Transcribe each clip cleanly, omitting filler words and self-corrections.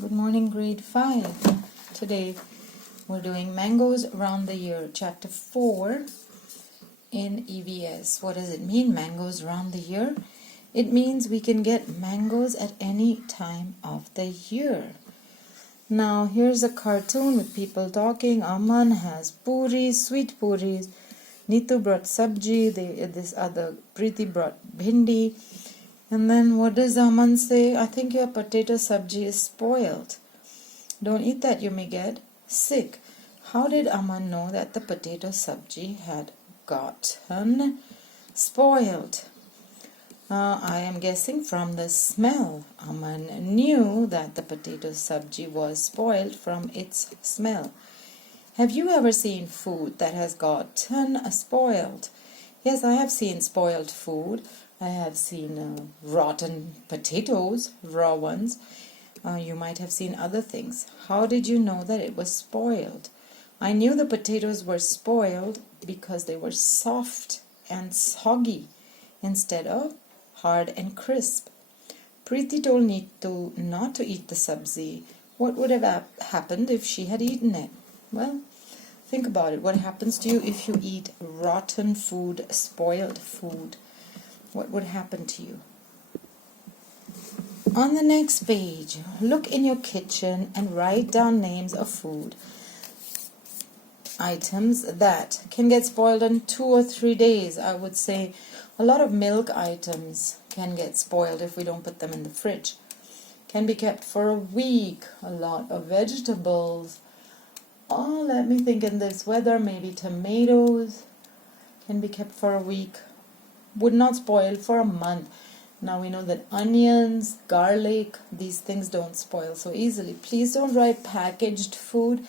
Good morning, grade 5. Today we're doing Mangoes Around the Year, chapter 4 in EVS. What does it mean, mangoes around the year? It means we can get mangoes at any time of the year. Now here's a cartoon with people talking. Aman has puris, sweet puris. Neetu brought sabji. This other Preeti brought bhindi. And then what does Aman say? I think your potato sabji is spoiled. Don't eat that, you may get sick. How did Aman know that the potato sabji had gotten spoiled? I am guessing from the smell. Aman knew that the potato sabji was spoiled from its smell. Have you ever seen food that has gotten spoiled? Yes, I have seen spoiled food. I have seen rotten potatoes, raw ones. You might have seen other things. How did you know that it was spoiled? I knew the potatoes were spoiled because they were soft and soggy instead of hard and crisp. Preeti told Neetu not to eat the sabzi. What would have happened if she had eaten it? Well, think about it. What happens to you if you eat rotten food, spoiled food? What would happen to you? On the next page, look in your kitchen and write down names of food items that can get spoiled in 2 or 3 days. I would say a lot of milk items can get spoiled if we don't put them in the fridge. Can be kept for a week. A lot of vegetables. Oh, let me think, in this weather, maybe tomatoes can be kept for a week. Would not spoil for a month. Now we know that onions, garlic, these things don't spoil so easily. Please don't write packaged food.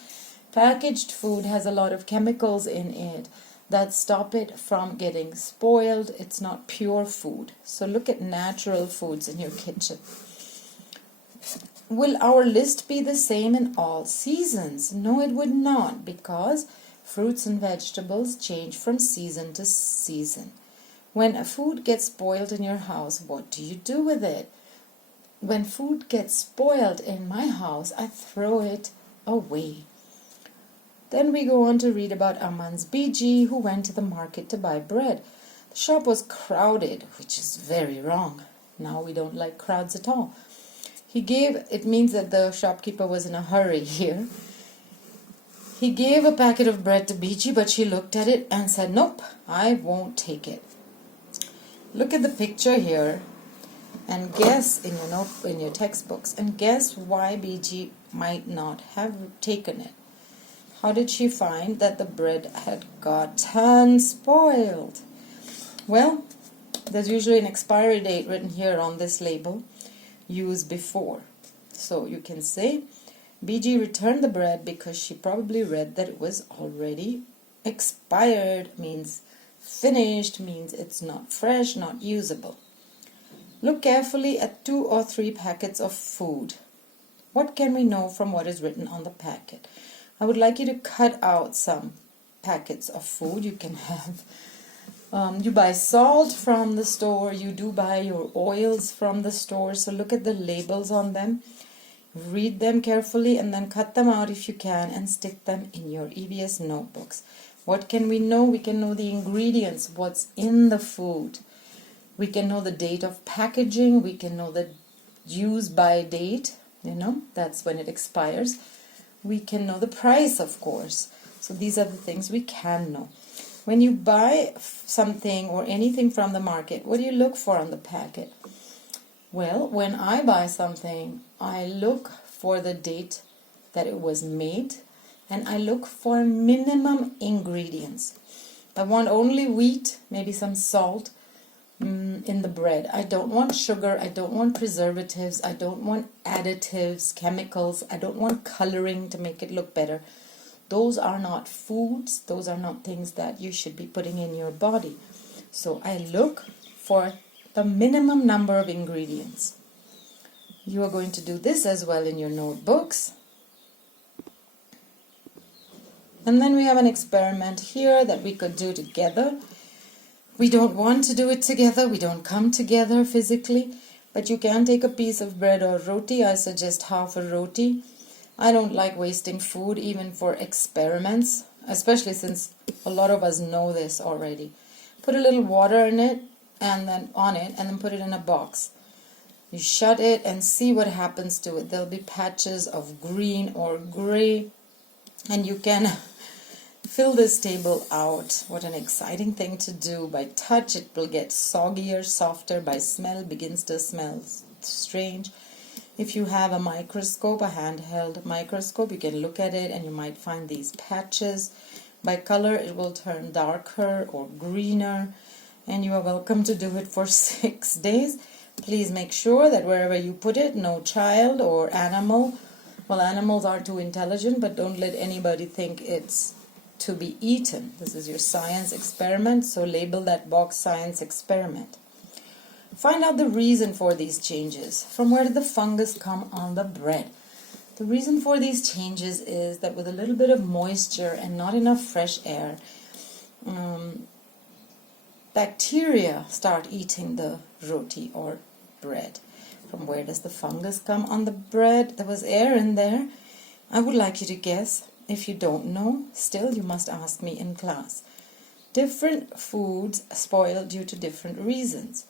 Packaged food has a lot of chemicals in it that stop it from getting spoiled. It's not pure food. So look at natural foods in your kitchen. Will our list be the same in all seasons? No, it would not, because fruits and vegetables change from season to season. When a food gets spoiled in your house, what do you do with it? When food gets spoiled in my house, I throw it away. Then we go on to read about Aman's Biji, who went to the market to buy bread. The shop was crowded, which is very wrong. Now we don't like crowds at all. It means that the shopkeeper was in a hurry here. He gave a packet of bread to Biji, but she looked at it and said, "Nope, I won't take it." Look at the picture here and guess in your textbooks and guess why Biji might not have taken it. How did she find that the bread had gotten spoiled? Well, there's usually an expiry date written here on this label. Use before. So you can say Biji returned the bread because she probably read that it was already expired. Means finished, means it's not fresh, not usable. Look carefully at 2 or 3 packets of food. What can we know from what is written on the packet? I would like you to cut out some packets of food. You can have you buy salt from the store, you do buy your oils from the store, so look at the labels on them, read them carefully, and then cut them out if you can and stick them in your EVS notebooks. What can we know? We can know the ingredients, what's in the food. We can know the date of packaging, we can know the use by date, that's when it expires. We can know the price, of course. So these are the things we can know. When you buy something or anything from the market, what do you look for on the packet? Well, when I buy something, I look for the date that it was made, and I look for minimum ingredients. I want only wheat, maybe some salt in the bread. I don't want sugar, I don't want preservatives, I don't want additives, chemicals, I don't want coloring to make it look better. Those are not foods, those are not things that you should be putting in your body. So I look for the minimum number of ingredients. You are going to do this as well in your notebooks. And then we have an experiment here that we could do together. We don't want to do it together, we don't come together physically, But you can take a piece of bread or roti. I suggest half a roti. I don't like wasting food even for experiments, especially since a lot of us know this already. Put a little water in it and then put it in a box. You shut it and see what happens to it. There'll be patches of green or gray, and you can fill this table out. What an exciting thing to do. By touch, it will get soggier, softer. By smell, begins to smell strange. If you have a microscope, a handheld microscope, you can look at it and you might find these patches. By color, it will turn darker or greener, and you are welcome to do it for 6 days. Please make sure that wherever you put it, no child or animal. Well, animals are too intelligent, but don't let anybody think it's to be eaten. This is your science experiment, so label that box science experiment. Find out the reason for these changes. From where did the fungus come on the bread? The reason for these changes is that with a little bit of moisture and not enough fresh air, bacteria start eating the roti or bread. From where does the fungus come on the bread? There was air in there. I would like you to guess. If you don't know, still you must ask me in class. Different foods spoil due to different reasons.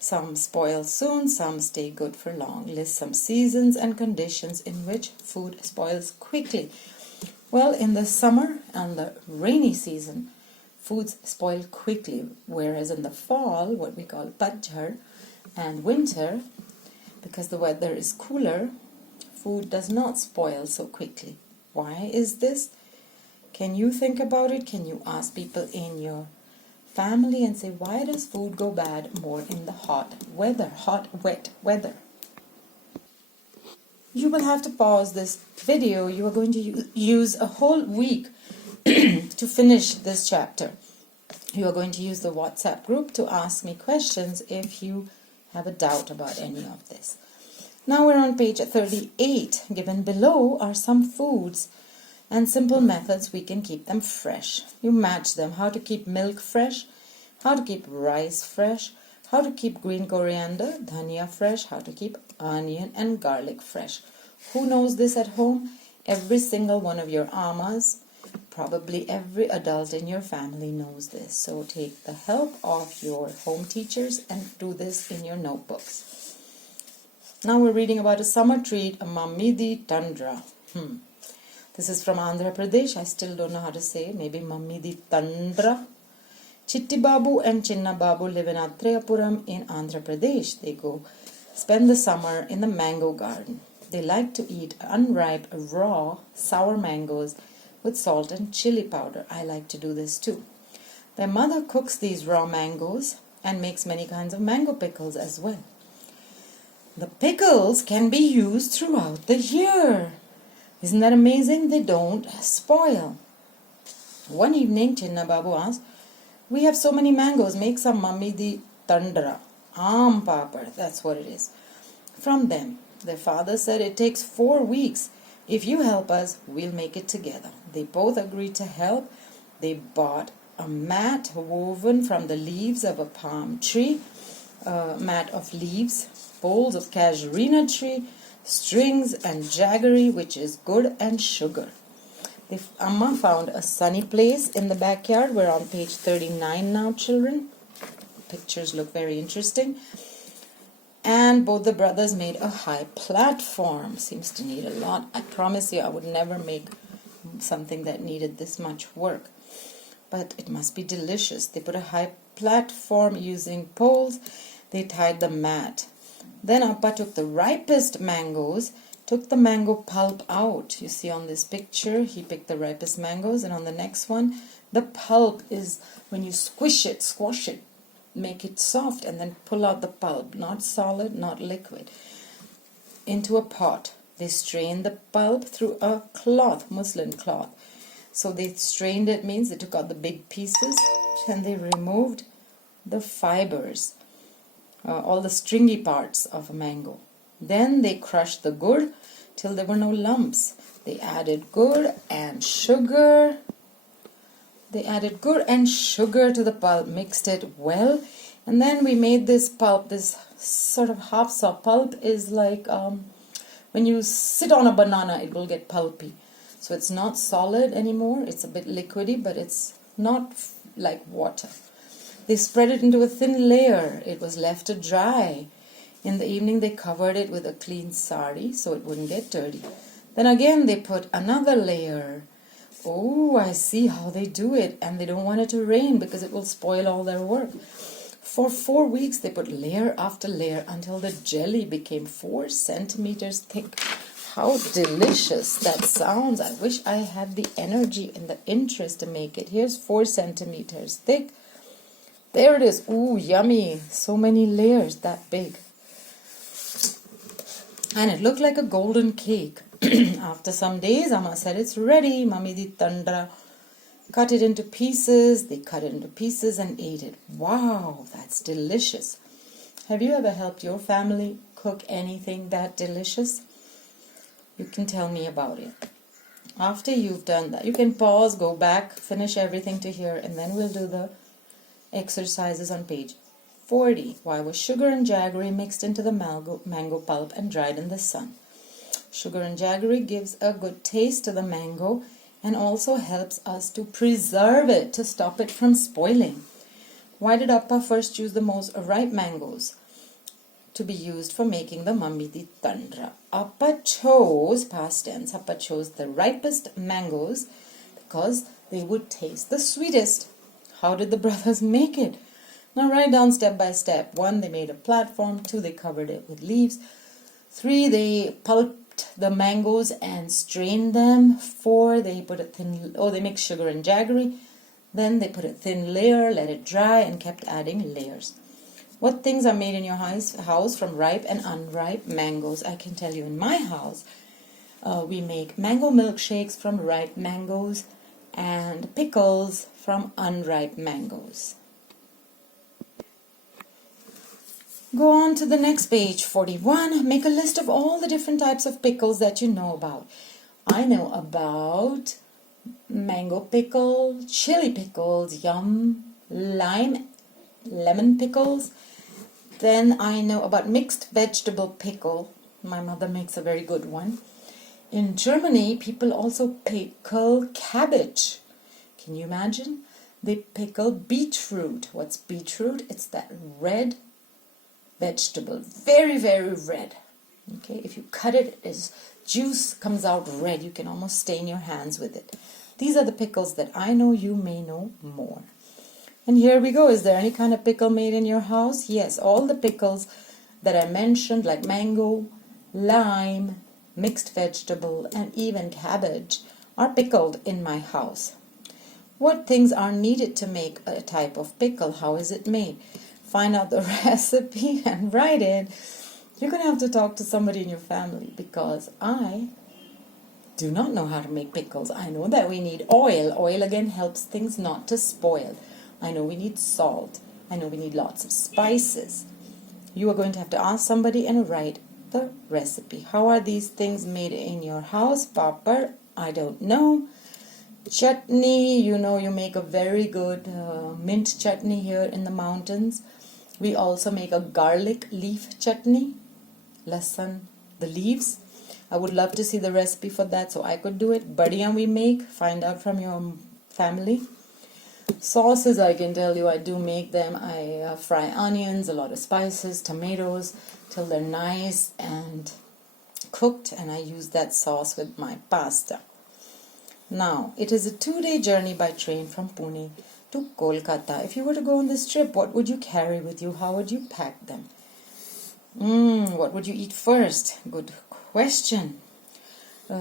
Some spoil soon, some stay good for long. List some seasons and conditions in which food spoils quickly. Well, in the summer and the rainy season, foods spoil quickly, whereas in the fall, what we call patjhar, and winter, because the weather is cooler, food does not spoil so quickly. Why is this? Can you think about it? Can you ask people in your family and say, why does food go bad more in the hot, wet weather? You will have to pause this video. You are going to use a whole week to finish this chapter. You are going to use the WhatsApp group to ask me questions if you have a doubt about any of this. Now we're on page 38. Given below are some foods and simple methods we can keep them fresh. You match them. How to keep milk fresh, how to keep rice fresh, how to keep green coriander, dhania fresh, how to keep onion and garlic fresh. Who knows this at home? Every single one of your amas, probably every adult in your family knows this. So take the help of your home teachers and do this in your notebooks. Now we're reading about a summer treat, a mammi di tundra. This is from Andhra Pradesh. I still don't know how to say it. Maybe mammi di tundra. Chitti Babu and Chinna Babu live in Atreyapuram in Andhra Pradesh. They go spend the summer in the mango garden. They like to eat unripe, raw, sour mangoes with salt and chili powder. I like to do this too. Their mother cooks these raw mangoes and makes many kinds of mango pickles as well. The pickles can be used throughout the year. Isn't that amazing? They don't spoil. One evening, Chinna Babu asked, we have so many mangoes, make some mammi di tundra. Aam papad, that's what it is. From them, their father said, it takes 4 weeks. If you help us, we'll make it together. They both agreed to help. They bought a mat woven from the leaves of a palm tree, a mat of leaves, bowls of casuarina tree, strings and jaggery, which is good, and sugar. Amma found a sunny place in the backyard. We're on page 39 now, children. Pictures look very interesting. And both the brothers made a high platform. Seems to need a lot. I promise you I would never make something that needed this much work. But it must be delicious. They put a high platform using poles. They tied the mat. Then Appa took the ripest mangoes, took the mango pulp out. You see on this picture, he picked the ripest mangoes, and on the next one, the pulp is when you squish it, squash it, make it soft, and then pull out the pulp, not solid, not liquid, into a pot. They strained the pulp through a cloth, muslin cloth. So they strained it, means they took out the big pieces, and they removed the fibers, all the stringy parts of a mango. Then they crushed the gur till there were no lumps. They added gur and sugar. To the pulp, mixed it well, And then we made this pulp, this sort of half saw. Pulp is like when you sit on a banana, it will get pulpy. So it's not solid anymore. It's a bit liquidy, but it's not like water. They spread it into a thin layer. It was left to dry. In the evening, they covered it with a clean sari so it wouldn't get dirty. Then again, they put another layer. Oh, I see how they do it. And they don't want it to rain because it will spoil all their work. For 4 weeks, they put layer after layer until the jelly became 4 centimeters thick. How delicious that sounds. I wish I had the energy and the interest to make it. Here's 4 centimeters thick. There it is. Ooh, yummy. So many layers, that big. And it looked like a golden cake. After some days, Amma said, it's ready, Mummy di Tandra. Cut it into pieces. They cut it into pieces and ate it. Wow, that's delicious. Have you ever helped your family cook anything that delicious? You can tell me about it. After you've done that, you can pause, go back, finish everything to here, and then we'll do the exercises on page 40. Why was sugar and jaggery mixed into the mango pulp and dried in the sun? Sugar and jaggery gives a good taste to the mango and also helps us to preserve it, to stop it from spoiling. Why did Appa first choose the most ripe mangoes to be used for making the Mummy di Tandra? Appa chose, past tense, Appa chose the ripest mangoes because they would taste the sweetest. How did the brothers make it? Now write down step by step. 1, they made a platform. 2, they covered it with leaves. 3, they pulped the mangoes and strained them. 4, they put a thin, they mixed sugar and jaggery. Then they put a thin layer, let it dry, and kept adding layers. What things are made in your house from ripe and unripe mangoes? I can tell you in my house, we make mango milkshakes from ripe mangoes and pickles from unripe mangoes. Go on to the next page, 41. Make a list of all the different types of pickles that you know about. I know about mango pickle, chili pickles, yum, lime, lemon pickles. Then I know about mixed vegetable pickle. My mother makes a very good one. In Germany, people also pickle cabbage. Can you imagine? They pickle beetroot. What's beetroot? It's that red vegetable. Very, very red. Okay, if you cut it, its juice comes out red. You can almost stain your hands with it. These are the pickles that I know. You may know more. And here we go. Is there any kind of pickle made in your house? Yes, all the pickles that I mentioned, like mango, lime, mixed vegetable, and even cabbage, are pickled in my house. What things are needed to make a type of pickle? How is it made? Find out the recipe and write it. You're going to have to talk to somebody in your family because I do not know how to make pickles. I know that we need oil. Oil again helps things not to spoil. I know we need salt. I know we need lots of spices. You are going to have to ask somebody and write the recipe. How are these things made in your house? Papad, I don't know. Chutney, you know you make a very good mint chutney here in the mountains. We also make a garlic leaf chutney. Lasan, the leaves. I would love to see the recipe for that so I could do it. Badiyam we make. Find out from your family. Sauces, I can tell you, I do make them. I fry onions, a lot of spices, tomatoes, till they're nice and cooked, and I use that sauce with my pasta. Now, it is a 2-day journey by train from Pune to Kolkata. If you were to go on this trip, what would you carry with you? How would you pack them? What would you eat first? Good question.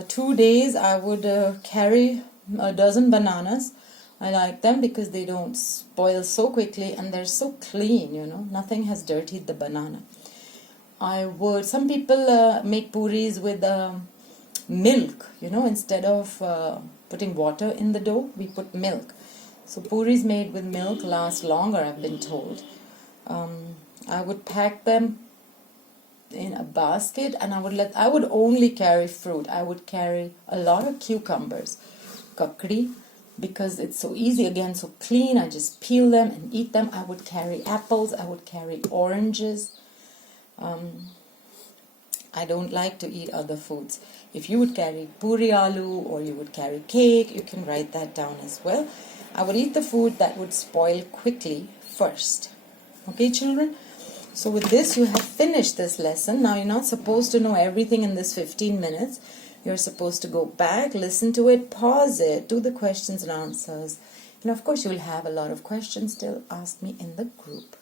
2 days, I would carry a dozen bananas. I like them because they don't spoil so quickly and they're so clean, you know. Nothing has dirtied the banana. Some people make puris with milk, you know, instead of putting water in the dough, we put milk. So puris made with milk last longer, I've been told. I would pack them in a basket and I would only carry fruit. I would carry a lot of cucumbers, kakdi, because it's so easy, again, so clean. I just peel them and eat them. I would carry apples, I would carry oranges. I don't like to eat other foods. If you would carry puri aloo or you would carry cake, you can write that down as well. I would eat the food that would spoil quickly first. Okay, children? So with this, you have finished this lesson. Now, you're not supposed to know everything in this 15 minutes. You're supposed to go back, listen to it, pause it, do the questions and answers. And of course, you will have a lot of questions still. Ask me in the group.